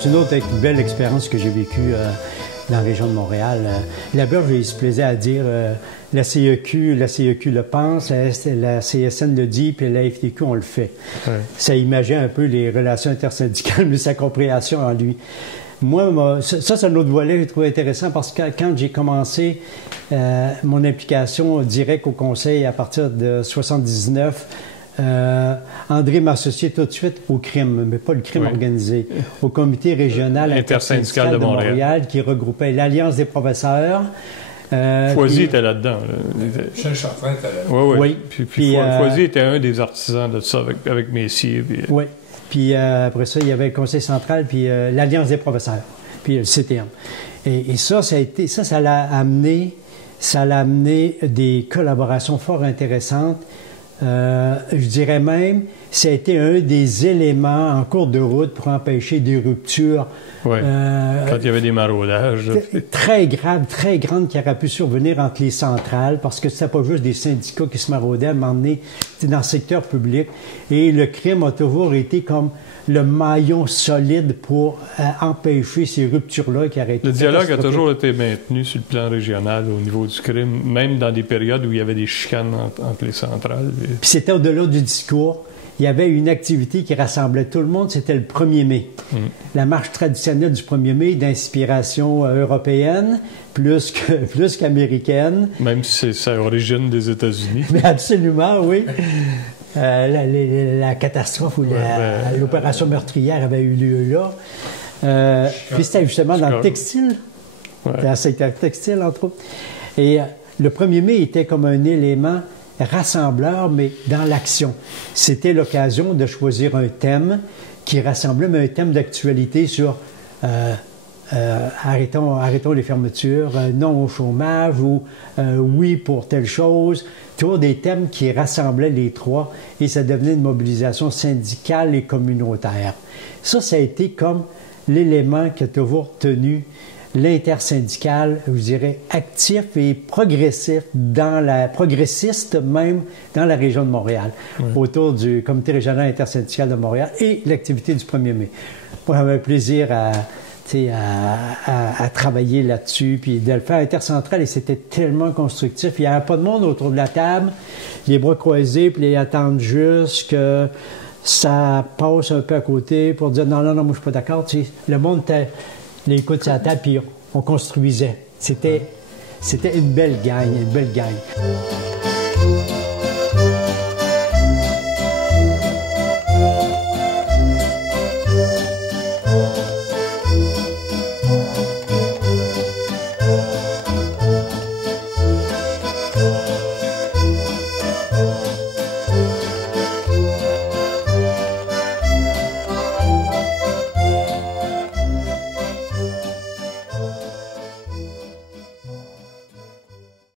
c'est une autre belle expérience que j'ai vécue dans la région de Montréal. La Burge, il se plaisait à dire la CEQ le pense, la CSN le dit, puis la FTQ, on le fait. Ouais. Ça imaginait un peu les relations intersyndicales, mais sa compréhension en lui. Moi, ça, c'est un autre volet que j'ai trouvé intéressant parce que quand j'ai commencé mon implication directe au Conseil à partir de 1979, André m'a associé tout de suite au crime, mais pas le crime organisé, au comité régional intersyndical de Montréal qui regroupait l'Alliance des professeurs. Foisy était là-dedans. Michel Chartrand était là-dedans. Oui. Puis Foisy était un des artisans de ça avec Messier. Oui. Puis après ça, il y avait le Conseil central, puis l'Alliance des professeurs, puis le CTM. Et ça l'a amené des collaborations fort intéressantes. Je dirais même, ça a été un des éléments en cours de route pour empêcher des ruptures. Oui, quand il y avait des maraudages. Très graves, très grandes qui auraient pu survenir entre les centrales, parce que c'était pas juste des syndicats qui se maraudaient, à un moment donné, c'était dans le secteur public. Et le crime a toujours été comme le maillon solide pour empêcher ces ruptures-là qui auraient été... Le dialogue a toujours été maintenu sur le plan régional au niveau du crime, même dans des périodes où il y avait des chicanes entre les centrales. Puis c'était au-delà du discours. Il y avait une activité qui rassemblait tout le monde, c'était le 1er mai. La marche traditionnelle du 1er mai d'inspiration européenne, plus qu'américaine. Même si ça origine des États-Unis. Mais absolument, oui. La catastrophe ou l'opération meurtrière avait eu lieu là. Puis c'était justement dans le textile, dans le secteur textile, entre autres. Et le 1er mai était comme un élément rassembleur, mais dans l'action. C'était l'occasion de choisir un thème qui rassemblait, mais un thème d'actualité sur arrêtons les fermetures, non au chômage ou oui pour telle chose. Toujours des thèmes qui rassemblaient les trois et ça devenait une mobilisation syndicale et communautaire. Ça a été comme l'élément qui a toujours tenu l'intersyndical, je dirais, actif et progressif, progressiste même dans la région de Montréal, autour du comité régional intersyndical de Montréal et l'activité du 1er mai. Moi, j'avais plaisir à travailler là-dessus, puis de le faire intercentral, et c'était tellement constructif. Il n'y avait pas de monde autour de la table, les bras croisés, puis attendre juste que ça passe un peu à côté pour dire non, moi je suis pas d'accord. Le monde était les coudes sur la table, puis on construisait. C'était une belle gang,